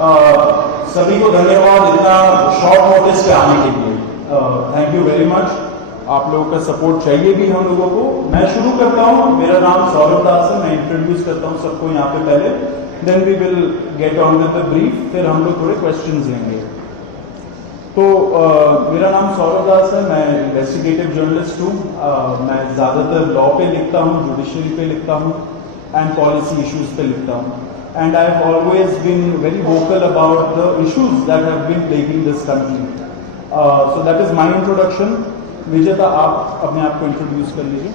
सभी को धन्यवाद इतना शॉर्ट नोटिस पे आने के लिए। Thank you very much. आप लोगों का सपोर्ट चाहिए भी हम लोगों को। मैं शुरू करता हूँ। मेरा नाम सौरभ दास है। मैं इंट्रोड्यूस करता हूँ सबको यहाँ पे पहले, then we will get on with the brief, फिर हम लोग थोड़े क्वेश्चंस लेंगे। तो मेरा नाम सौरभ दास है। मैं इन्वेस्टिगेटिव जर्नलिस्ट हूँ। मैं ज़्यादातर लॉ पे लिखता हूँ, जुडिशरी पे लिखता हूँ एंड पॉलिसी इश्यूज पे लिखता हूँ। And I have always been very vocal about the issues that have been plaguing this country. So that is my introduction. विजेता आप अपने आप को इंट्रोड्यूस कर लीजिए।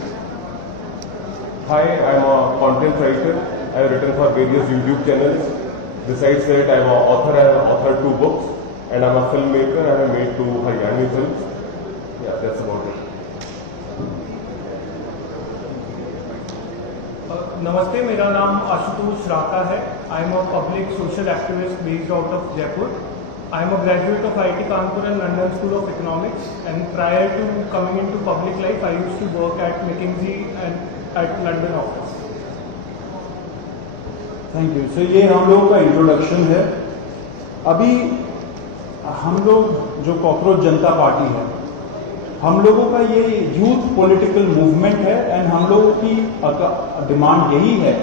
Hi, I am a content writer. I have written for various YouTube channels. Besides that, I am an author. I have authored 2 books, and I am a filmmaker. I have made 2 Haryani films. Yeah, that's about it. नमस्ते, मेरा नाम आशुतोष राका है। I am a public social activist based out of Jaipur. I am a graduate of IIT Kanpur and London School of Economics, and prior to coming into public life I used to work at McKinsey and at London office. Thank you. So ये हम लोगों का introduction है। अभी हम लोग जो cockroach जनता party है, हम लोगों का ये यूथ पॉलिटिकल मूवमेंट है एंड हम लोगों की डिमांड यही है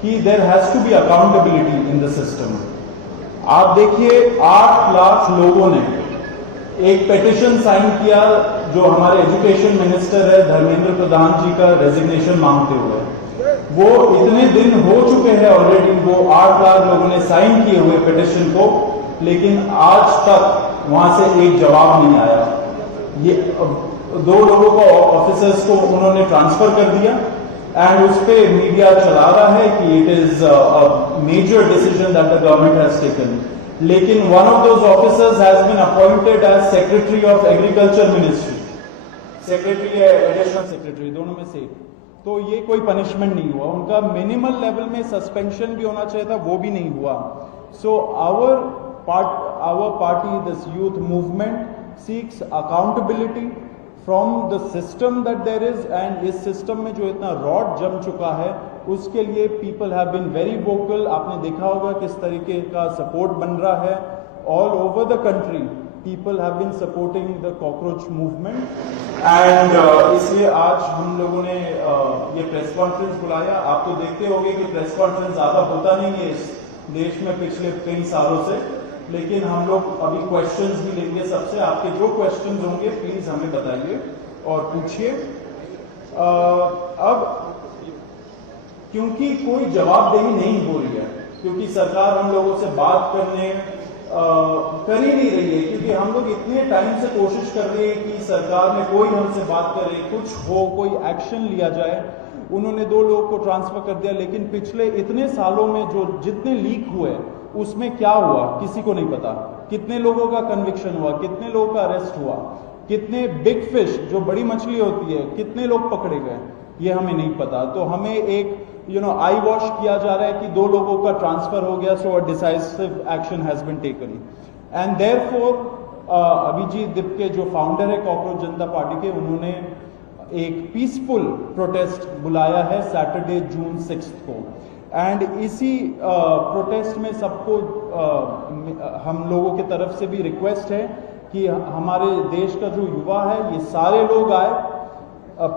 कि there has to be accountability in the system. आप देखिए 8 लाख लोगों ने एक पेटिशन साइन किया जो हमारे एजुकेशन मिनिस्टर है धर्मेंद्र प्रधान जी का रेजिग्नेशन मांगते हुए। वो इतने दिन हो चुके हैं ऑलरेडी, वो 8 लाख लोगों ने साइन किए हुए पेटिशन को, लेकिन आज तक वहां से एक जवाब नहीं आया। ये 2 लोगों को ऑफिसर्स को उन्होंने ट्रांसफर कर दिया एंड उस पे मीडिया चला रहा है कि it is a major decision that the government has taken. लेकिन one of those officers has been appointed as secretary of agriculture ministry, secretary या एडिशनल सेक्रेटरी, दोनों में से। तो ये कोई पनिशमेंट नहीं हुआ। उनका मिनिमल लेवल में सस्पेंशन भी होना चाहिए था, वो भी नहीं हुआ। So our party, this youth movement seeks accountability from the system that there is, and इस सिस्टम में जो इतना रॉड जम चुका है उसके लिए people have been very vocal. आपने देखा होगा किस तरीके का सपोर्ट बन रहा है all over the country. People have been supporting the cockroach movement and इसलिए आज हम लोगों ने ये प्रेस कॉन्फ्रेंस बुलाया। आप तो देखते होंगे कि प्रेस कॉन्फ्रेंस ज्यादा होता नहीं है इस देश में पिछले कई सालों से, लेकिन हम लोग अभी क्वेश्चंस भी लेंगे सबसे। आपके जो क्वेश्चंस होंगे प्लीज हमें बताइए और पूछिए। अब क्योंकि कोई जवाबदेही नहीं हो रही है, क्योंकि सरकार हम लोगों से बात करने कर ही नहीं रही है, क्योंकि हम लोग इतने टाइम से कोशिश कर रहे हैं कि सरकार में कोई हमसे बात करे, कुछ हो, कोई एक्शन लिया जाए। उन्होंने 2 लोगों को ट्रांसफर कर दिया, लेकिन पिछले इतने सालों में जो जितने लीक हुए उसमें क्या हुआ किसी को नहीं पता। कितने लोगों का कन्विक्शन हुआ, कितने लोगों का अरेस्ट हुआ, कितने बिग फिश जो बड़ी मछली होती है कितने लोग पकड़े गए, ये हमें नहीं पता। तो हमें एक आई वॉश किया जा रहा है कि 2 लोगों का ट्रांसफर हो गया, so a decisive action has been taken and therefore Abhijit Dipke जो फाउंडर है कॉकरोच जनता पार्टी के, उन्होंने एक पीसफुल प्रोटेस्ट बुलाया है सैटरडे जून 6 को। एंड इसी प्रोटेस्ट में सबको हम लोगों की तरफ से भी रिक्वेस्ट है कि हमारे देश का जो युवा है ये सारे लोग आए,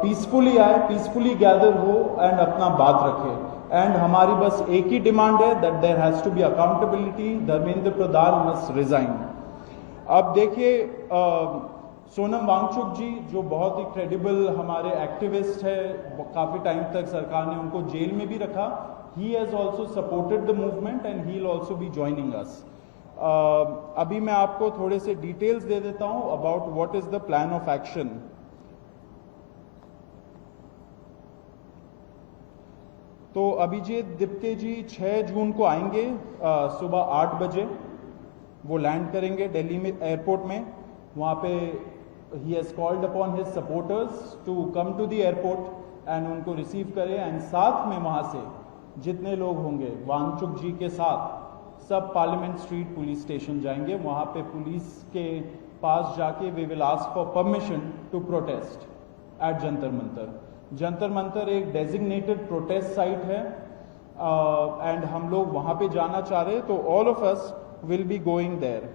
पीसफुली आए, पीसफुली गैदर हो एंड अपना बात रखे। एंड हमारी बस एक ही डिमांड है that there has to be accountability, Dharmendra Pradhan must resign. अब देखिए सोनम वांगचुक जी जो बहुत ही क्रेडिबल हमारे एक्टिविस्ट है, काफी टाइम तक सरकार ने उनको जेल में भी रखा। He has also supported the movement and he will also be joining us. अभी मैं आपको थोड़े से डिटेल्स दे देता हूं about what is the plan of action. तो अभिजीत दिपके जी 6 जून को आएंगे सुबह 8 बजे। वो लैंड करेंगे दिल्ली में एयरपोर्ट में। वहाँ पे he has called upon his supporters to come to the airport and उनको रिसीव करें एंड साथ में वहाँ से जितने लोग होंगे वांगचुक जी के साथ सब पार्लियामेंट स्ट्रीट पुलिस स्टेशन जाएंगे। वहाँ पे पुलिस के पास जाके we will ask for permission to protest at Jantar Mantar. Jantar Mantar एक डेजिग्नेटेड प्रोटेस्ट साइट है एंड हम लोग वहां पे जाना चाह रहे हैं, तो all of us will be going there.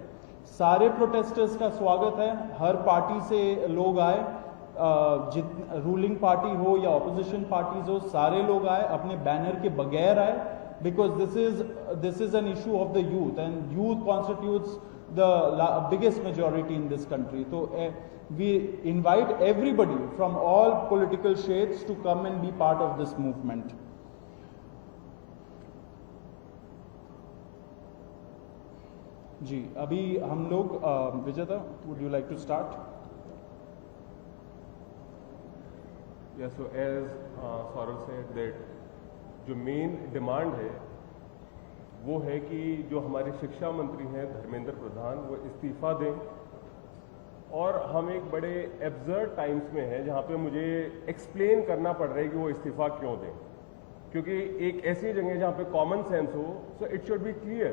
सारे प्रोटेस्टर्स का स्वागत है, हर पार्टी से लोग आए, रूलिंग पार्टी हो या ऑपोजिशन पार्टीज हो, सारे लोग आए, अपने बैनर के बगैर आए, because this is an issue of the youth and youth constitutes the biggest majority in this country. So we invite everybody from all political shades to come and be part of this movement. जी, अभी हम लोग विजेता, would you like to start? Yeah, so as Saurav said that जो main demand है वो है कि जो हमारे शिक्षा मंत्री हैं धर्मेंद्र प्रधान, वो इस्तीफा दें। और हम एक बड़े एब्सर्ड टाइम्स में हैं जहाँ पे मुझे एक्सप्लेन करना पड़ रहा है कि वो इस्तीफा क्यों दें, क्योंकि एक ऐसी जगह जहाँ पे कॉमन सेंस हो, so it should be clear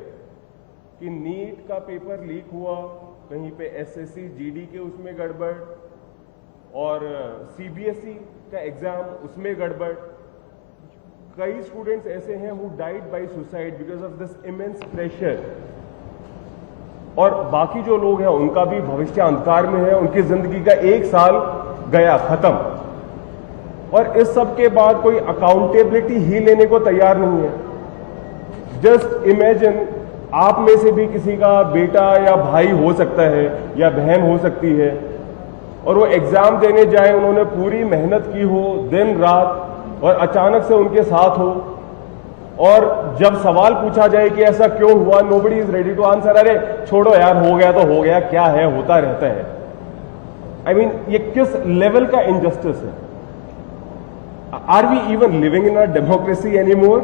कि नीट का पेपर लीक हुआ, कहीं पे एसएससी जीडी के उसमें गड़बड़, और सीबीएसई का एग्जाम उसमें गड़बड़। कई स्टूडेंट्स ऐसे हैं who died by suicide because of this immense pressure, और बाकी जो लोग हैं उनका भी भविष्य अंधकार में है, उनकी जिंदगी का 1 साल गया खत्म, और इस सब के बाद कोई अकाउंटेबिलिटी ही लेने को तैयार नहीं है। जस्ट इमेजिन, आप में से भी किसी का बेटा या भाई हो सकता है या बहन हो सकती है, और वो एग्जाम देने जाए, उन्होंने पूरी मेहनत की हो दिन रात, और अचानक से उनके साथ हो, और जब सवाल पूछा जाए कि ऐसा क्यों हुआ, nobody is ready to answer. अरे छोड़ो यार, हो गया तो हो गया, क्या है, होता रहता है। आई मीन, ये किस लेवल का इनजस्टिस है? Are we even living in a democracy anymore?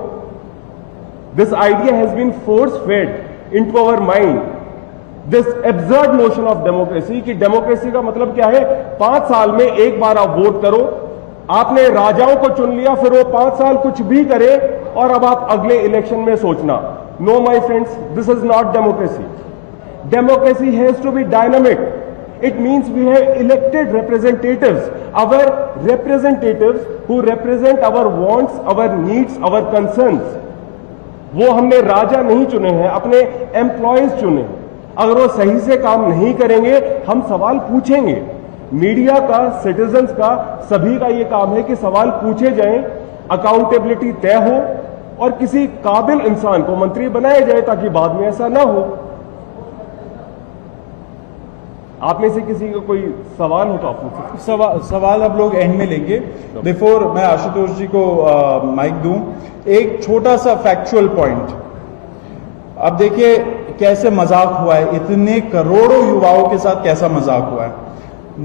This idea has been force fed into our mind, this absurd notion of democracy, कि डेमोक्रेसी का मतलब क्या है, 5 साल में एक बार आप वोट करो, आपने राजाओं को चुन लिया, फिर वो 5 साल कुछ भी करे, और अब आप अगले इलेक्शन में सोचना। No my friends, this is not democracy. Democracy has to be dynamic. It means we have elected representatives, our representatives who represent our wants, our needs, our concerns. वो हमने राजा नहीं चुने हैं, अपने एम्प्लॉयज चुने हैं। अगर वो सही से काम नहीं करेंगे, हम सवाल पूछेंगे। मीडिया का, सिटीजन्स का, सभी का ये काम है कि सवाल पूछे जाएं, अकाउंटेबिलिटी तय हो, और किसी काबिल इंसान को मंत्री बनाया जाए ताकि बाद में ऐसा ना हो। आप में से किसी का कोई सवाल हो तो आप पूछ सकते। सवाल अब लोग एंड में लेंगे। बिफोर मैं आशुतोष जी को माइक दूं, एक छोटा सा फैक्चुअल पॉइंट। अब देखिए कैसे मजाक हुआ है, इतने करोड़ों युवाओं के साथ कैसा मजाक हुआ है।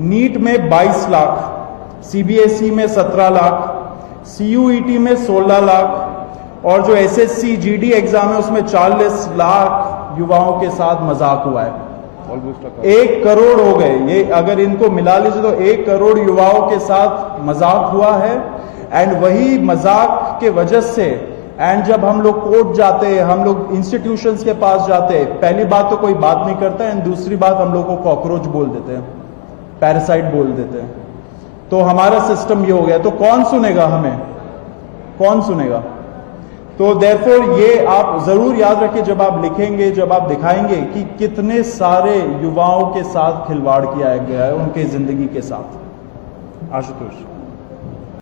नीट में 22 लाख, सीबीएसई में 17 लाख, सीयूईटी में 16 लाख, और जो एसएससी जीडी एग्जाम है उसमें 40 लाख युवाओं के साथ मजाक हुआ है। 1 करोड़ हो गए ये, अगर इनको मिला लीजिए तो 1 करोड़ युवाओं के साथ मजाक हुआ है। एंड वही मजाक के वजह से, एंड जब हम लोग कोर्ट जाते हैं, हम लोग इंस्टीट्यूशंस के पास जाते हैं, पहली बात तो कोई बात नहीं करता है, एंड दूसरी बात हम लोग को कॉकरोच बोल देते हैं, पैरासाइट बोल देते हैं। तो हमारा सिस्टम ये हो गया, तो कौन सुनेगा हमें, कौन सुनेगा? तो देयरफॉर ये आप जरूर याद रखिए जब आप लिखेंगे, जब आप दिखाएंगे कि कितने सारे युवाओं के साथ खिलवाड़ किया गया है, उनके जिंदगी के साथ। आशुतोष।